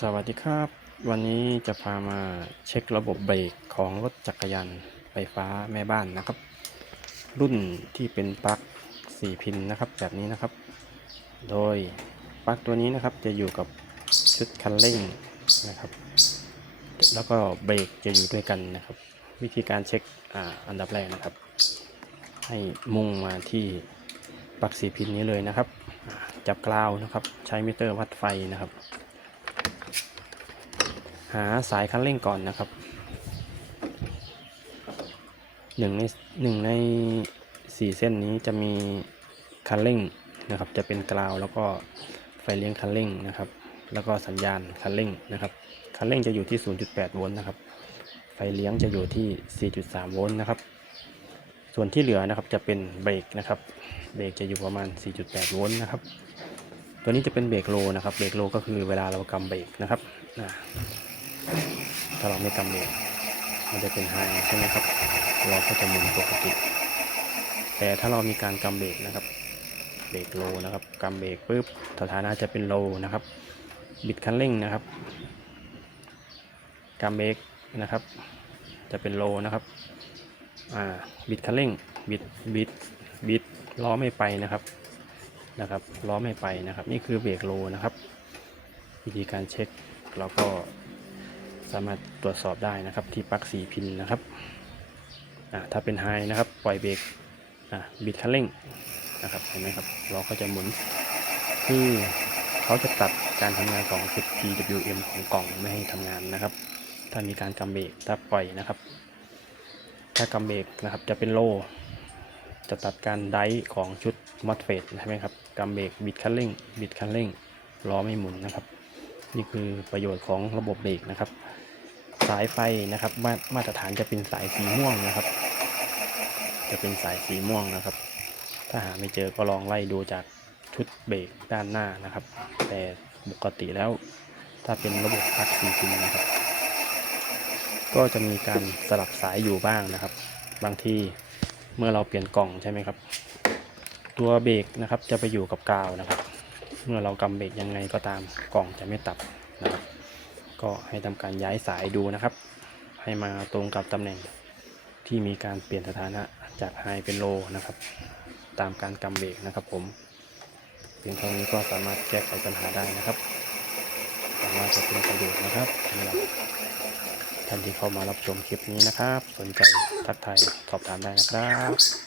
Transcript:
สวัสดีครับ วันนี้จะพามาเช็คระบบเบรกของรถจักรยานไฟฟ้าแม่บ้านนะครับ รุ่นที่เป็นปลั๊ก4 พินนะครับแบบนี้นะครับ โดยปลั๊กตัวนี้นะครับจะอยู่กับชุดคันเร่งนะครับ แล้วก็เบรกจะอยู่ด้วยกันนะครับ วิธีการเช็คออันดับแรกนะครับ ให้มุ่งมาที่ปลั๊ก4 พินนี้เลยนะครับ จับกราวนะครับ ใช้มิเตอร์วัดไฟนะครับ หาสายคันเร่งก่อนนะครับหนึ่งในหนึ่งในสี่เส้นนี้จะมีคันเร่งนะครับ จะเป็นกราวแล้วก็ไฟเลี้ยงคันเร่งนะครับ แล้วก็สัญญาณคันเร่งนะครับ คันเร่งจะอยู่ที่ 0.8 โวลต์นะครับ ไฟเลี้ยงจะอยู่ที่ 4.3 โวลต์นะครับ ส่วนที่เหลือนะครับจะเป็นเบรกนะครับ เบรกจะอยู่ประมาณ 4.8 โวลต์นะครับ ตัวนี้จะเป็นเบรกโลนะครับ เบรกโลก็คือเวลาเรากำเบรกนะครับอ่า ถ้าเราไม่กำเบรกมันจะเป็นไฮใช่ไหมครับ เราก็จะหมุนปกติ แต่ถ้าเรามีการกำเบรกนะครับ เบรกโลนะครับกำเบรกปุ๊บสถานะจะเป็นโลนะครับ บิดคันเร่งนะครับกำเบรกนะครับ จะเป็นโลนะครับ อ่า บิดคันเร่ง บิด บิด บิด ล้อไม่ไปนะครับ นะครับ ล้อไม่ไปนะครับ นี่คือเบรกโลนะครับ วิธีการเช็คเราก็ สามารถตรวจสอบได้นะครับที่ปลั๊กสีพินนะครับถ้าเป็นไฮนะครับปล่อยเบรกบิดคันเร่งนะครับเห็นไหมครับล้อก็จะหมุนคือเขาจะตัดการทำงานของชุด PWM ของกล่องไม่ให้ทำงานนะครับ ถ้ามีการกำเบรกถ้าปล่อยนะครับ ถ้ากำเบรกนะครับจะเป็นโลจะตัดการไดของชุดมอสเฟตใช่ไหมครับกำเบรกบิดคันเร่ง บิดคันเร่งล้อไม่หมุนนะครับ นี่คือประโยชน์ของระบบเบรกนะครับ สายไฟนะครับ มามาตรฐานจะเป็นสายสีม่วงนะครับ จะเป็นสายสีม่วงนะครับ ถ้าหาไม่เจอก็ลองไล่ดูจากชุดเบรกด้านหน้านะครับ แต่ปกติแล้ว ถ้าเป็นระบบพักสีพินนะครับ ก็จะมีการสลับสายอยู่บ้างนะครับ บางทีเมื่อเราเปลี่ยนกล่องใช่ไหมครับ ตัวเบรกนะครับจะไปอยู่กับกาวนะครับ เมื่อเรากำเบรกยังไงก็ตามกล่องจะไม่ตับ ก็ให้ทำการย้ายสายดูนะครับ ให้มาตรงกับตำแหน่งที่มีการเปลี่ยนสถานะจากไฮเป็นโลนะครับ ตามการกำเบรกนะครับผมเพียงเท่านี้ก็สามารถแก้ไขปัญหาได้นะครับหวังว่าจะเป็นประโยชน์นะครับสำหรับท่านที่เข้ามารับชมคลิปนี้นะครับ สนใจทักทายสอบถามได้นะครับ